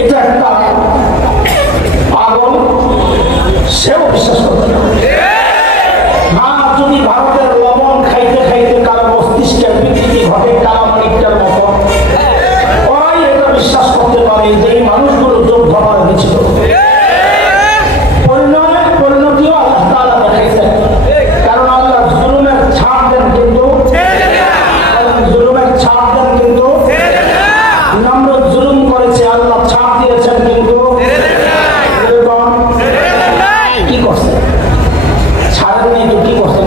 এটা দিকটার মতো ওরাই এটা বিশ্বাস করতে পারে যে এই মানুষগুলো যোগ্য করা হয়েছিল। পরিণতিও আল্লাহ তাআলা দেখাইছেন, কারণ আল্লাহ জুলুমের ছাড় দেন, কিন্তু জুলুমের ছাড় দেন, কিন্তু নমরুদ জুলুম করেছে, আল্লাহ ছাড় দিয়েছেন, কিন্তু কি করছে? ছাড়েন নেই তো কি করছেন?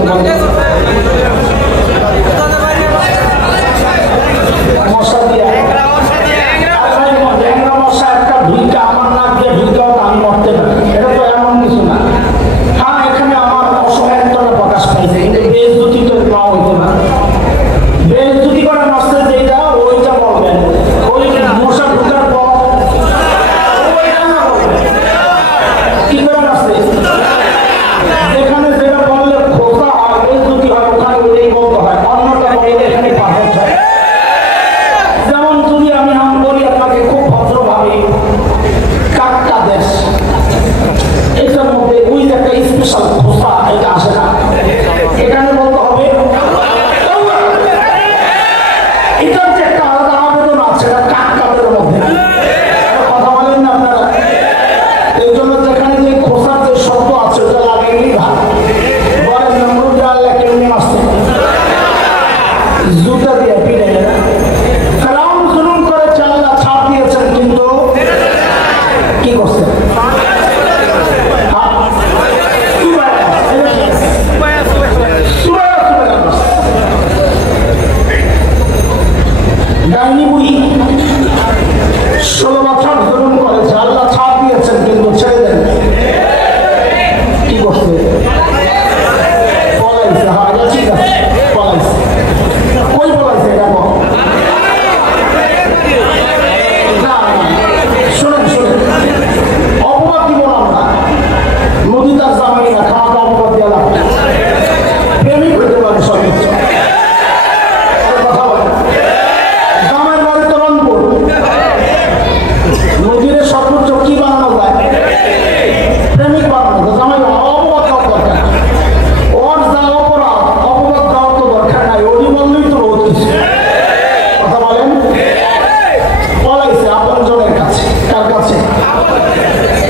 মশা দিয়ে মশা একটা ভুলটা আমার নাক দিয়ে ভুলটাও আমি মরতে পারি, এটা তো এমন কিছু না। হ্যাঁ, এখানে আমার অসহায়ত্বটা প্রকাশ পাইছে, কিন্তু বেইজ্জতি তো পাওয়া হইতে না। বেইজ্জতি করে নষ্ট যেটা ওইটা বলবেন, ওই মশা ঢুকার পর কি করে নষ্ট এখানে যেটা বললে খোঁজা হয়, বেইজ্জতি হয়, ওখানে ওইটাই বলতে হয়, অন্যটা বললে এখানে পারফেক্ট হয়। যেমন যদি আমি বলি আপনাকে খুব ভদ্রভাবে কাটকা দেশ, এটার মধ্যে ওই যে একটা স্পেশাল খোসা এটা আসে না, এখানে বলতে হবে এটার যে একটা আলাদা আবেদন আছে, এটা কাটকাদের মধ্যে। কথা বলেন না আপনারা? এই জন্য যেখানে যে খোসার যে শব্দ আছে ওটা লাগাইলেই ভালো। বলেন নমরুদ আল্লাহ কেমনি আসছে জুতা দিয়ে পিড়ে ফেরাউন জুলুম করেছে, আল্লাহ ছাড় দিয়েছেন, কিন্তু কি করছে? ডাইনি বুড়ি 16 বছর জুলুম করেছে, আল্লাহ ছাড় দিয়েছেন, কিন্তু ছেড়ে দেন। কি করছে? পলাইছে। হ্যাঁ, ঠিক আছে, পলাইছে। কই পলাইছে? দেখো শোনেন শোনেন, অপবাদ দিব না আমরা, নদী তার জামাই না, খাওয়া দাওয়া অপবাদ দিয়ে লাভ, প্রেমিক হইতে পারে সর্বোচ্চ। কথা বলে জামাইয়ের বাড়ি তো রংপুর, নদীরে সর্বোচ্চ কি বানানো যায়? প্রেমিক বানানো যায়। জামাই অপবাদ দেওয়ার দরকার, ওর যা অপরাধ অপবাদ দেওয়ার তো দরকার নাই, ওই বললেই তো বহুত কিছু। কথা বলেন, পলাইছে আপন জনের কাছে। কার কাছে?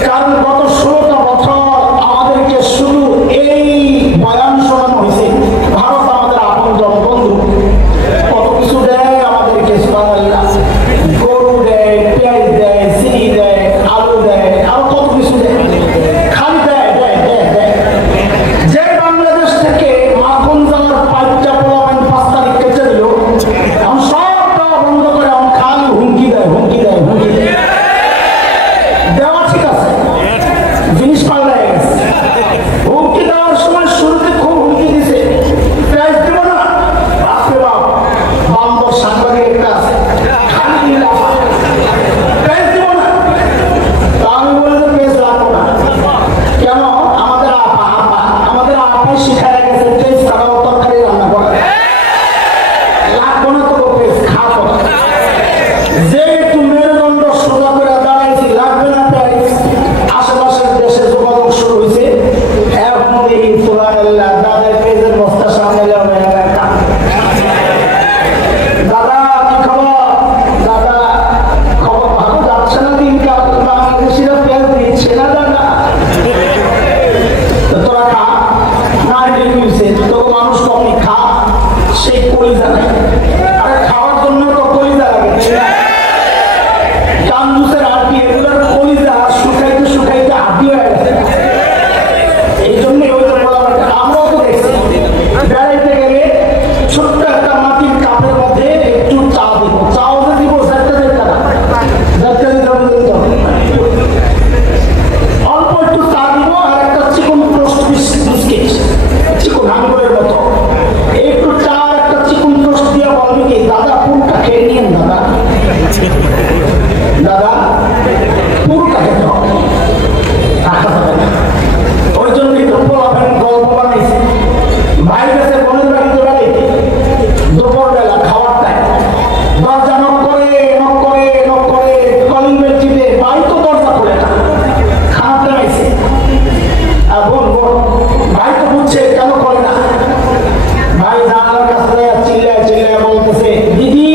কারণ গত 16টা বছর আমাদেরকে শুধু এই বয়ান শোনানো হয়েছে, ভারত আমাদের আপন জন, বন্ধু, কত কিছু দেয় আমাদেরকে, গরু দেয়, পেঁয়াজ দেয়, চিনি দেয়, আলু দেয়, আরো কত কিছু দেয়, খালি দেয় দেয় দেয় দেয়। যে বাংলাদেশ থেকে মাখন জ্বালার 5টা পোলাপান 5 তারিখ কেটে দিল, এখন সবটা বন্ধ করে এখন খালি হুমকি দেয়, হুমকি দেয়, হুমকি দেয়। দেওয়া ঠিক আছে, জিনিস পাল্টায় গেছে। হুমকি দেওয়ার সময় শুরুতে খুব হুমকি দিছে, প্রাইজ দেব না, বাপরে বাপ, বান্দর সাংবাদিক একটা আছে, খালি প্রাইজ দেব না। তা আমি বলি যে পেজ লাগবো না। কেন? আমাদের আপা শিখায় গেছে পেজ ছাড়াও তরকারি রান্না করে, লাগবো না তো পেজ খাবো। যে একটু মেরুদণ্ড সোজা করে দাঁড়াইছি, লাগবে না প্রাইজ। আশেপাশের দেশে যোগাযোগ শুরু হয়েছে, এখন এই সুবহানাল্লাহ, দাদার পেজের বস্তা সামনে যাবে, দাদা কি খবর? দাদা খবর ভালো যাচ্ছে না, দিনকাল বাংলাদেশিরা পেজ দিচ্ছে না দাদা, তোরা খা না, দিয়েছে তো মানুষ কমই খা, সেই কলিজা নাই। আরে খাওয়ার জন্য তো কলিজা লাগে, কান্দুসের আটি, এগুলোর কলিজা শুকাইতে শুকাইতে আটি হয়ে গেছে। এই জন্যই ওই আমরাও তো দেখছি, বেড়াইতে গেলে ছোট্ট একটা মাটির কাপের মধ্যে একটু চা দিব, চাও যে দিব অল্প একটু চা দিব, আর একটা চিকন টোস্ট বিস্কিট, চিকন আঙ্গুরের মতো, একটু চা আর একটা চিকন টোস্ট দিয়ে বলবি কি, দাদা পুরটা খেয়ে নিন, দাদা দাদা পুরটা খেতে হবে, রাখা যাবে না। ওই জন্যই গল্প বানাইছে, ভাই গেছে বোনের বাড়িতে বেড়াইতে, দুপুরবেলা খাওয়ার টাইম, দরজা নক করে নক করে নক করে কলিং বেল টিপে, ভাই তো দরজা খুলে না, খারাপ দেখাইছে। আর বোন বোন ভাই তো বুঝছে কেন করে না, ভাই জানালার কাছে চিল্লায় চিল্লায় বলতেছে, দিদি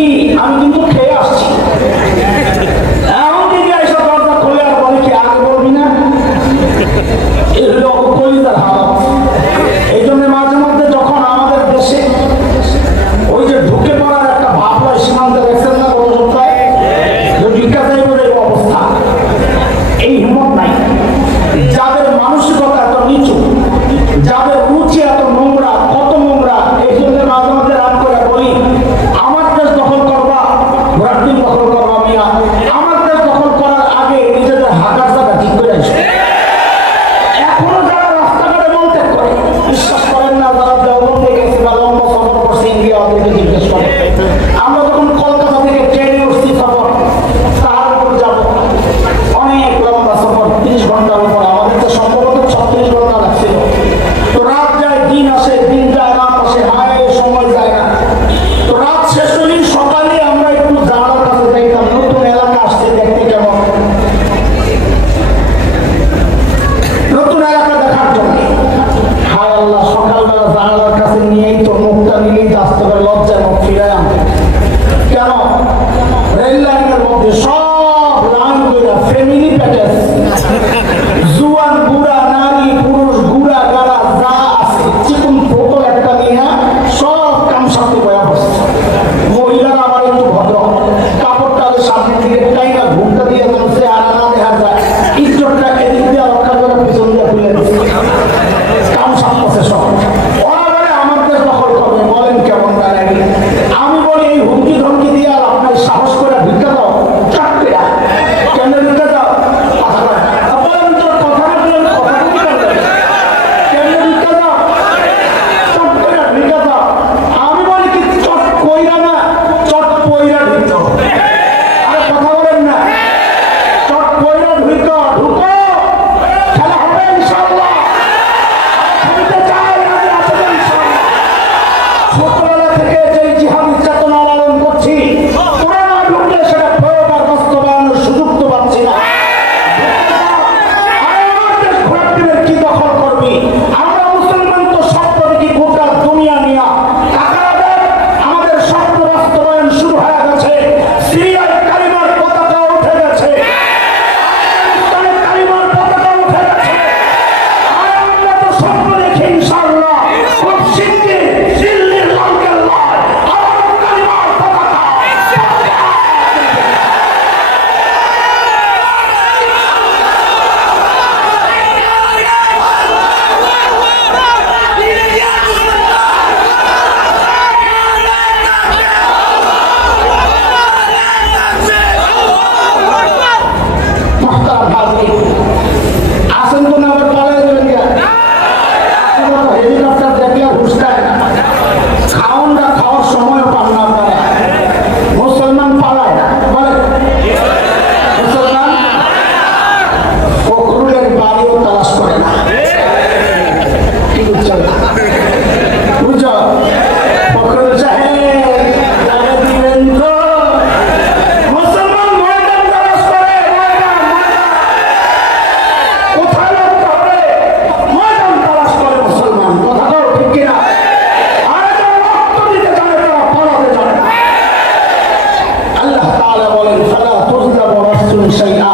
তাআলা বলেন ফালা তুযলামু নাফসুন শাইআ,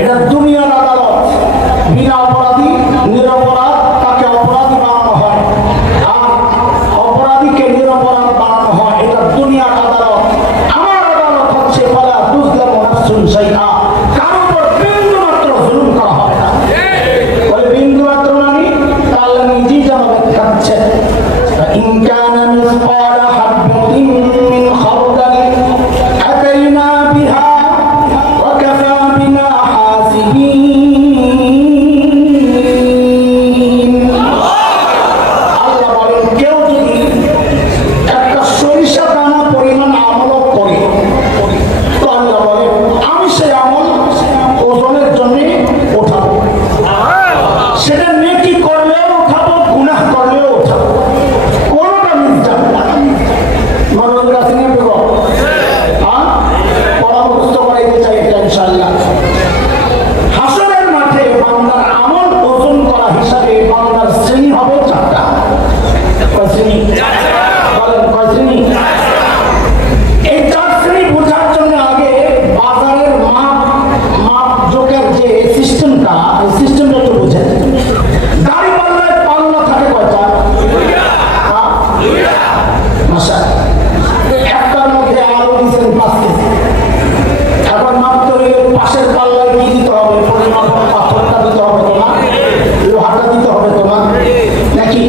এটা দুনিয়ার আদালত। বিনা অপরাধী নিরপরাধ তাকে অপরাধী বানানো হয়, আর অপরাধীকে নিরপরাধ বানানো হয়, এটা দুনিয়ার আদালত। আমার আদালত হচ্ছে ফালা তুযলামু নাফসুন শাইআ, কারো উপর বিন্দু মাত্র জুলুম করা হবে না। বলে বিন্দু মাত্র মানে তাহলে নিজেই যেন ব্যাখ্যা দিচ্ছেন ইন কানা মিসকালা হাববাতিন মিন খারদাল আতাইনা বিহা ওয়া কাফা বিনা হাসিবিন। আল্লাহ বলেন কেউ যদি একটা সরিষা দানা পরিমাণ আমল করে, তো আল্লাহ বলেন আমি সেই আমল ওজনের জন্য ওঠাবো। সেটা নেকি করলেও উঠাবো, গুনাহ করলেও উঠাবো, কোনটা মিস যাবে না। মনোযোগ আছে না দেব? পরামর্শ করাইতে চাই এটা ইনশাআল্লাহ। হাসরের মাঠে বান্দার আমল ওজন করা হিসাবে বান্দার শ্রেণী হবে চারটা। কয় শ্রেণী? বলেন কয় শ্রেণী? এই চার শ্রেণী বোঝার জন্য আগে বাজারের মাপ জোকের যে সিস্টেমটা, এই সিস্টেমটা একটু বোঝেন। গাড়ি পাল্লায় পাল্লা থাকে কয়টা? একটার মধ্যে আলু দিচ্ছেন 5 কেজি। এখন মাপতে হলে পাশের পাল্লায় কি দিতে হবে? পাথরটা দিতে হবে তোমার, লোহাটা দিতে হবে তোমার, নাকি?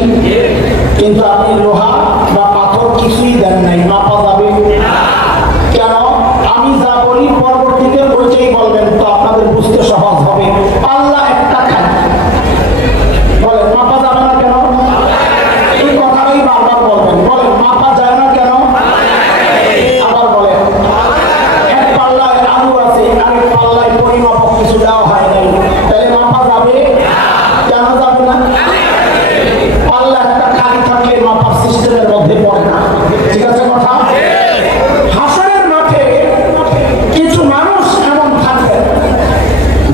কিন্তু আপনি লোহা বা পাথর কিছুই দেন নাই, মাপা যাবে কেন? আমি যা বলি পরবর্তীতে ওইটাই বলবেন, তো আপনাদের বুঝতে সহজ হবে। পাল্লা একটা খান, বলেন মাপা যাবে না কেন? এই কথাটাই বারবার বলবেন। বলেন মাপা যায় না কেন? আবার বলেন এক পাল্লায় আলু আছে, আরেক পাল্লায় পরিমাপক কিছু দেওয়া হয় নাই, তাহলে মাপা যাবে? কেন যাবে না? পাল্লা একটা খালি থাকলে মাপার সিস্টেমের মধ্যে পড়ে না। ঠিক আছে কথা? হাসরের মাঠে কিছু মানুষ এমন থাকবে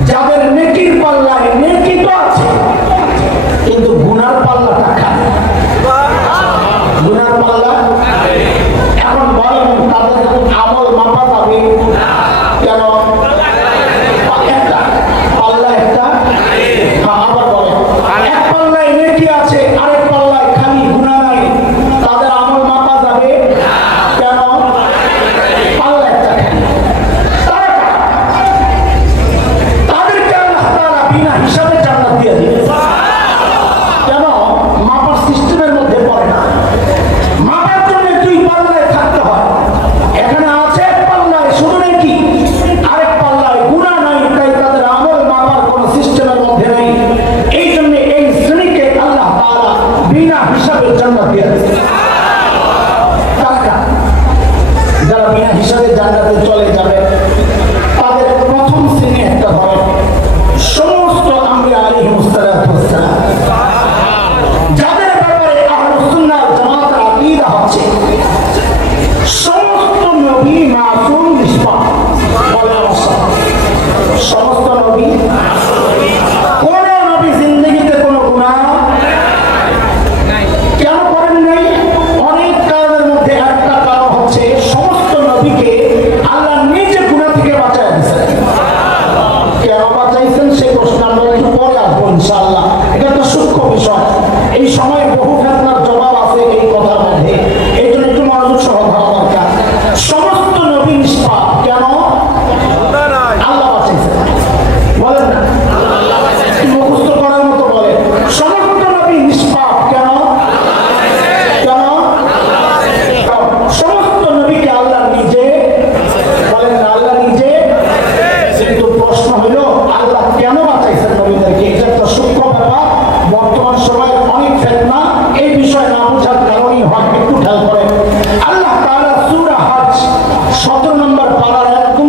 যাদের নেকির পাল্লায় নেকি তো আছে, কিন্তু গুনার পাল্লাটা খায়। গুনার পাল্লা এখন বলেন তাদের আমল মাপা যাবে কেন? একটা পাল্লা একটা। আবার বলেন এক পাল্লায় নেকি আছে, আরেক পাল্লায় খালি গুনাহ নাই, তাদের আমল মাপা যাবে কেন? পাল্লা একটা। তাদেরকে আল্লাহ তাআলা বিনা হিসাবে জান্নাত দিয়ে দিবেন। কেন? মাপার সিস্টেমের মধ্যে পড়ে না। মাপার জন্য 2 পাল্লায় থাকতে হয়। এখানে আছে এক পাল্লায় শুধু নেকি, আরেক পাল্লায় গুনাহ নাই, তাই তাদের আমল মাপার কোন সিস্টেমের মধ্যে নেই। এই জন্য এই শ্রেণীকে আল্লাহ তাআলা বিনা হিসাবে জান্নাত দিয়ে দিয়েছেন। যারা বিনা হিসাবে জান্নাতে চলে যাবে তাদের প্রথম শ্রেণী একটা ধরেন সমস্ত আম্বিয়া আলাইহিমুস সালাতু ওয়াস সালাম, যাদের ব্যাপারে আহলুস সুন্নাহ ওয়াল জামাতের আকীদা হচ্ছে সমস্ত নবী মাসুম নিষ্পাপ। বলেন সমস্ত নবী, কোন নবী জিন্দেগিতে কোনো গুনাহ কেন করেন নাই? অনেক কারণের মধ্যে একটা কারণ হচ্ছে সমস্ত নবীকে আল্লাহ নিজে গুনাহ থেকে বাঁচায় দিয়েছেন। কেন বাঁচাইছেন সেই প্রশ্ন আমরা একটু পরে আসবো ইনশাআল্লাহ। এটা একটা সূক্ষ্ম বিষয়, এই সময় বহু ফিতনার জবাব আছে এই কথার মধ্যে, এই জন্য একটু মনোযোগ সহ ধরা দরকার। সমস্ত নবী নিষ্পাপ কেন? আল্লাহ বাঁচাইছেন। বলেন না মুখস্থ করার মতো বলেন, সমস্ত নবী নিষ্পাপ কেন? কেন? সমস্ত নবীকে আল্লাহ নিজে, বলেন না আল্লাহ নিজে। কিন্তু প্রশ্ন হইল আল্লাহ কেন বাঁচাইছেন নবীদেরকে? এটা একটা সূক্ষ্ম ব্যাপার। বর্তমান সময়ের অনেক ফিতনা এই বিষয় না বোঝার কারণেই হয়। একটু খেয়াল করেন, আল্লাহ তাআলা সূরা হজ 17 নম্বর পারার একদম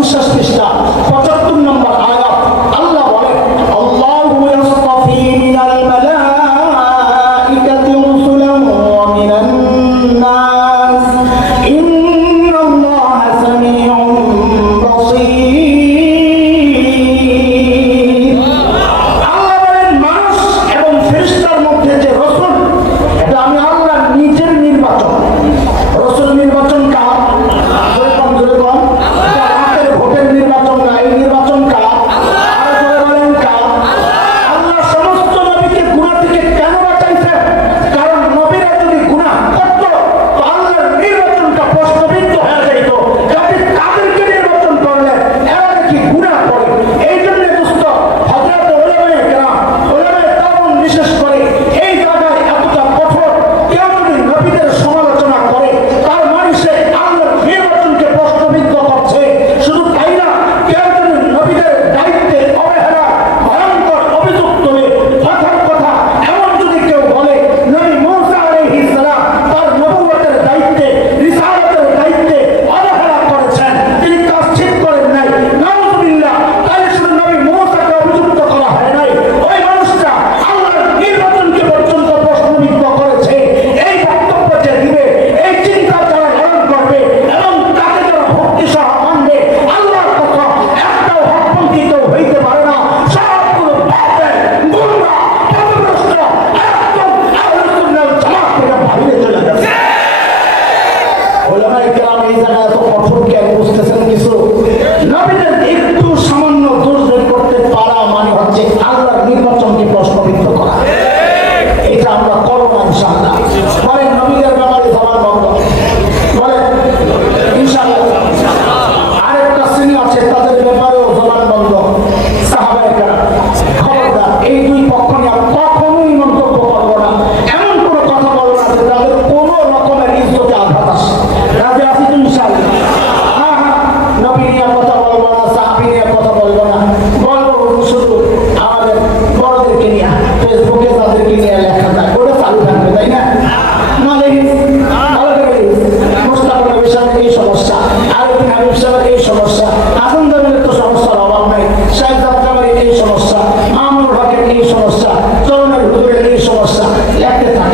সাহেবের এই সমস্যা, হাসান জামিলের তো সমস্যার অভাব নাই, শাহেদ জাফরের এই সমস্যা, মামুনুল হকের এই সমস্যা, চরণের হুজুরের এই সমস্যা, লেখতে থাক।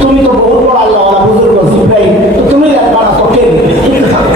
তুমি তো বহু বড় আল্লাহ বুজুর্গ জিব্রাইল, তুমি লেখবা না তো কে লিখতে থাকো।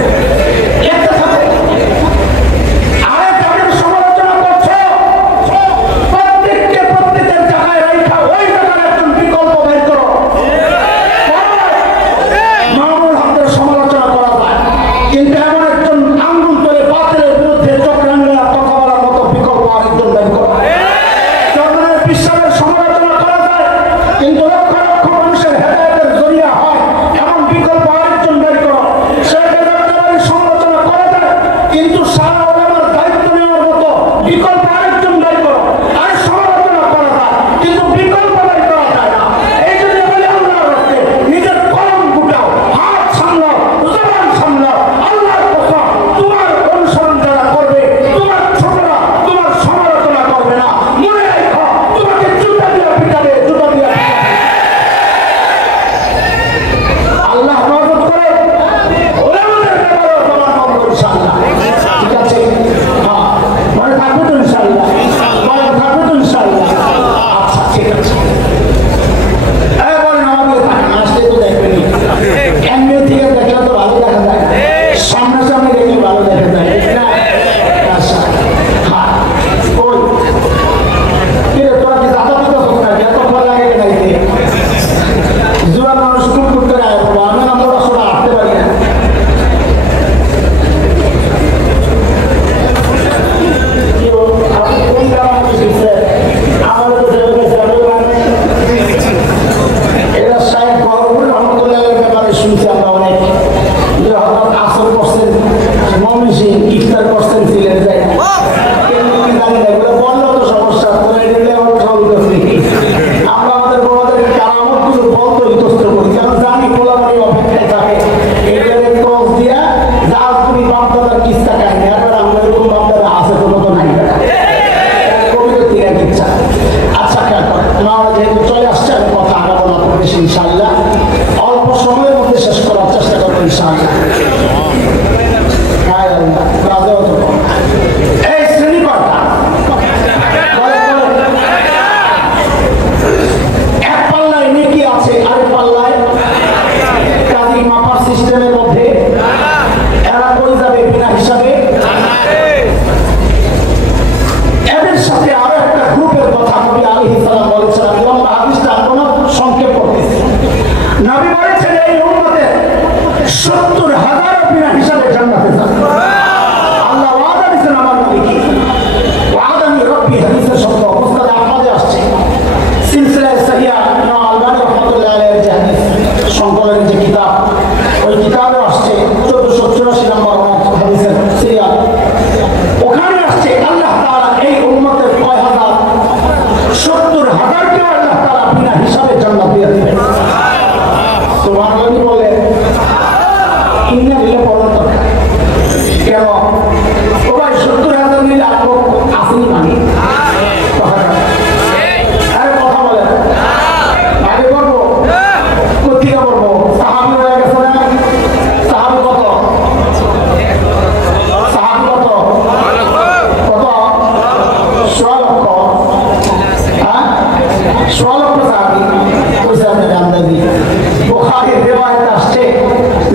বুখারীর রিওয়ায়াত আসছে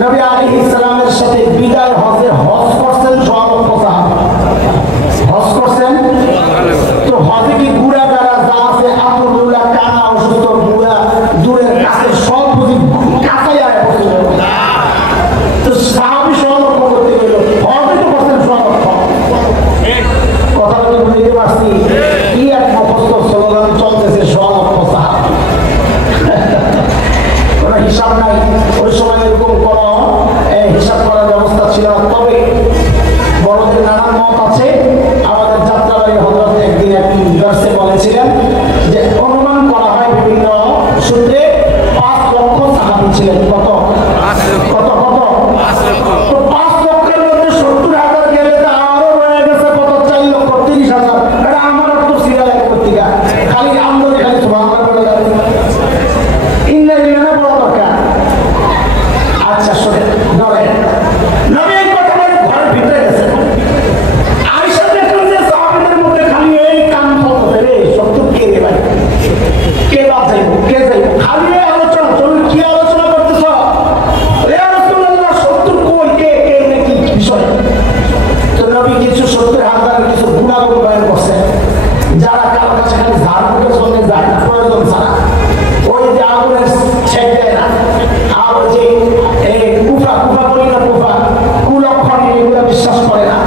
নবী আলাইহিস সালামের সাথে বিদায় ভিতরে গেছে আয়েশা দেখলেন যে সাহাবীদের মধ্যে খালি এই কান ফলতে রে সত্তর কে রে ভাই কে বাদ যাইব কে যাইব খালি এই আলোচনা তুমি কি আলোচনা করতেছ ইয়া রাসূলুল্লাহ সত্তর কই কে কে নাকি বিষয় তো নবী কিছু 70,000 কিছু গুণাগুণ বয়ান করছেন যারা কারো কাছে খালি ঝাড় ফুটে চলে যায় না প্রয়োজন ছাড়া ওই যে আগুনের ছেদ দেয় না আর ওই যে কুফা কুফা বলি না কুফা কুলক্ষণ এগুলো বিশ্বাস করে না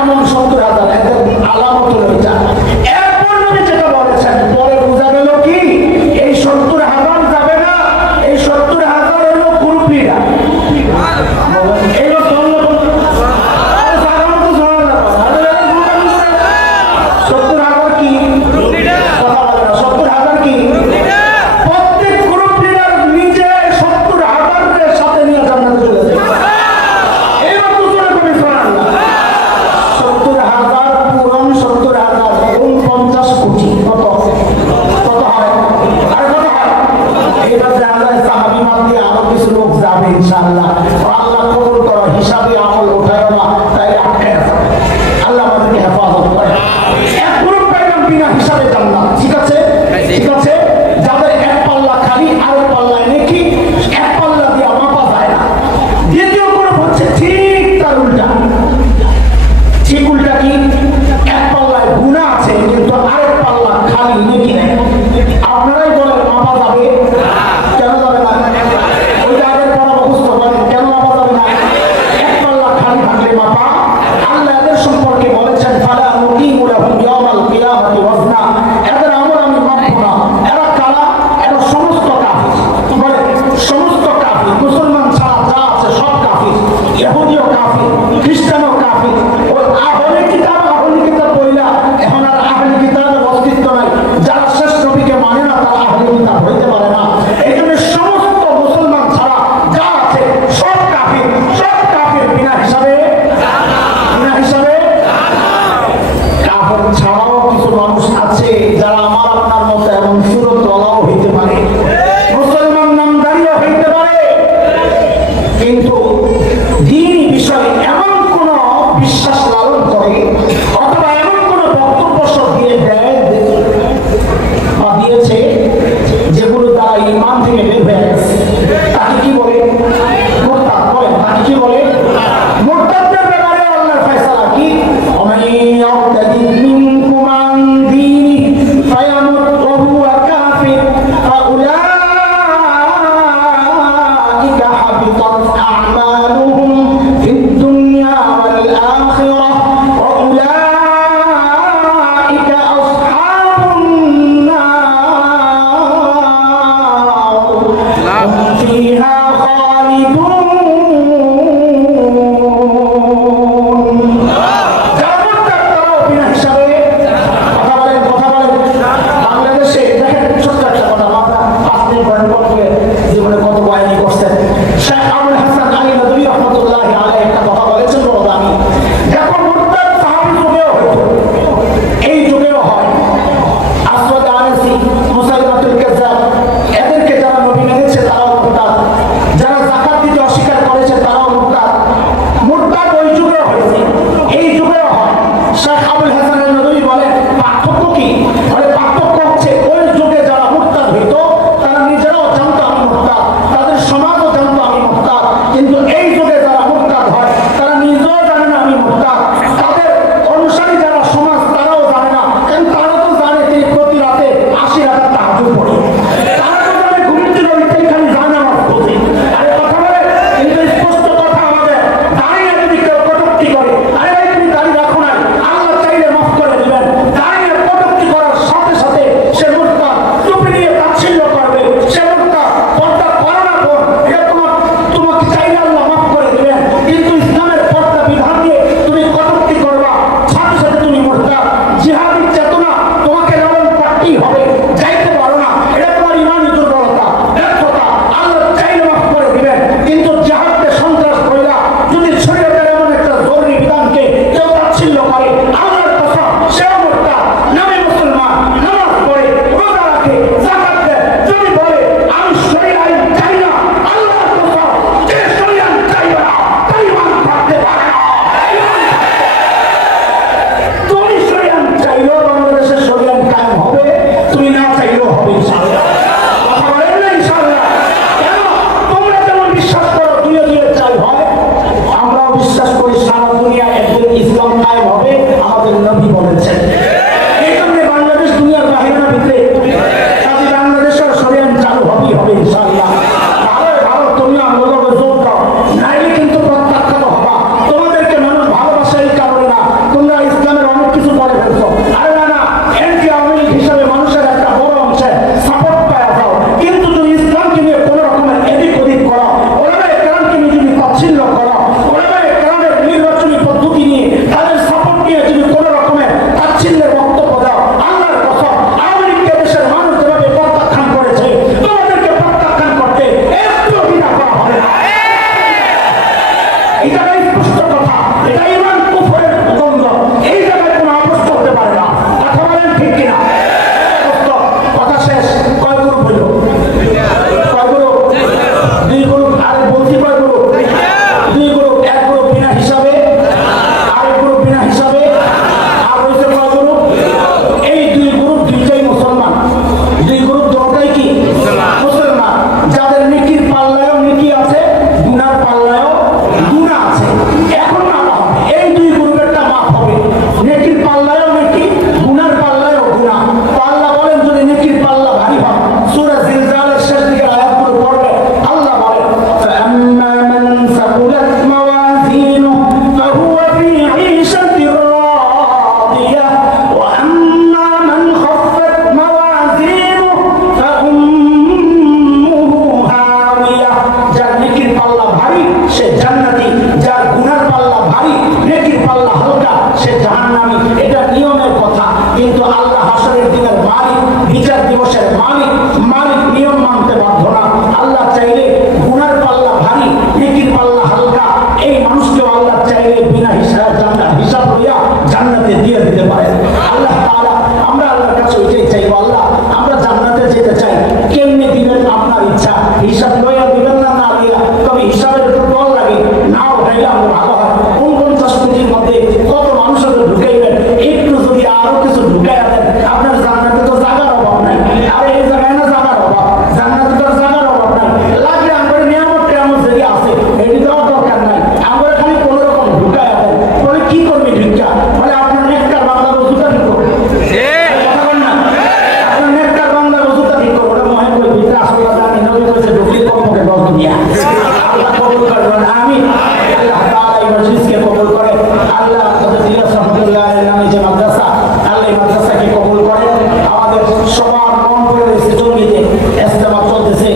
এমন 70,000 এদের আলামত রয়েছে এরপর নবী যেটা বলেছেন পরে বোঝা গেল কি এই 70,000 যাবে না এই 70,000 হলো কুরুপিরা ইনশাআল্লাহ আল্লাহ কবুল করো হিসাবে আমল উঠায় না তাই আটকে আছে আল্লাহ আমাদেরকে হেফাজত করে এক গ্রুপ পাইলাম বিনা হিসাবে জান্নাত ঠিক আছে ঠিক আছে যাদের এক পাল্লা খালি আর পাল্লায় নেকি এক পাল্লা দিয়ে মাপা যায় না দ্বিতীয় গ্রুপ হচ্ছে ঠিক তার উল্টা ঠিক উল্টা কি এক পাল্লায় গুনাহ আছে কিন্তু আরেক পাল্লা খালি নেকি নেই আপনারাই বলেন মাপা যাবে কেন যাবে না ওই আগের পড়া মুখস্থ করেন কেন মাপা যাবে না এক পাল্লা খালি থাকলে মাপা আল্লাহ এদের সম্পর্কে বলেছেন ফালা নুকিমু লাহুম ইয়াওমাল কিয়ামাতি ওয়াজনা এদের আমল আমি মাপব না এরা কালা এরা সমস্ত কাফির বলে সমস্ত কাফির মুসলমান ছাড়া যা আছে সব কাফির ইহুদিও কাফির খ্রিস্টানও কাফির ওই আহলে কিতাব বইলা এখন আর আহলে কিতাবের অস্তিত্ব নাই যারা শেষ নবীকে মানে না তারা আহলে কিতাব হইতে পারে না এই জন্য সমস্ত মুসলমান ছাড়া যা আছে সব কাফির বিনা হিসাবে নেকির পাল্লা হালকা সে জাহান্নামী। এটা নিয়মের কথা, কিন্তু আল্লাহ হাসরের দিনের মালিক, বিচার দিবসের মালিক নিয়ম মানতে বাধ্য না। আল্লাহ চাইলে গুনার পাল্লা ভারী, নেকির পাল্লা হালকা, এই মানুষকেও আল্লাহ চাইলে বিনা হিসাব লইয়া জান্নাতে দিয়ে দিতে পারে। আল্লাহ তাআলা, আমরা আল্লাহর কাছে ওইটাই চাইবো, আল্লাহ আমরা জান্নাতে যেতে চাই, কেমনে দিবেন আপনার ইচ্ছা, হিসাব লইয়া দিবেন না না লইয়া, তবে হিসাবের একটু ডর লাগে, না ওঠাইলে আমরা ভালো হয়। 49 কোটির মধ্যে কত মানুষের ঢুকাইবেন, একটু যদি আরো কিছু ঢুকাই দেন, আপনার জান্নাতে তো জায়গার অভাব নাই। আর এই জায়গায় না জায়গার অভাব, জান্নাতে তো জায়গার অভাব নাই। লাগলে আমাদের নিয়ামত কেমন যে আছে এটি দেওয়ার দরকার নাই, আমরা খালি কোন রকম ঢুকাই দেন। বলে কি করবে ঢুকা, বলে আপনার নেককার বান্দা রসুলটা ঠিক করবে, কথা বল না, আপনার নেককার বান্দা রসুলটা ঠিক করবে। ওটা মনে করে ভিতরে আসলে জানি নবী কইছে ঢুকলে কমকে দশ দুনিয়া। আল্লাহ কবুল করবেন, আমিন। আল্লাহ তাআলা এই মজলিসকে কবুল করে। আল্লাহ ইলিয়াস রহমাতুল্লাহ নামে যে মাদ্রাসা, আল্লাহ এই মাদ্রাসাকে কবুল করে। আমাদের সবার মন পড়ে রয়েছে জঙ্গিতে ইস্তেমা চলতেছে,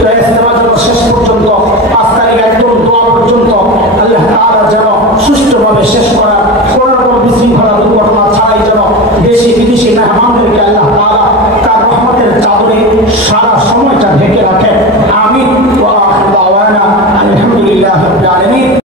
তো ইস্তেমা যেন শেষ পর্যন্ত 5 তারিখ একদম দোয়া পর্যন্ত আল্লাহ তাআলা যেন সুষ্ঠুভাবে শেষ করা, কোনো রকম বিশৃঙ্খলা দুর্ঘটনা ছাড়াই যেন দেশি বিদেশি মেহমানদেরকে আল্লাহ তাআলা তার রহমতের চাদরে সারা সময়টা ঢেকে রাখেন, আমিন।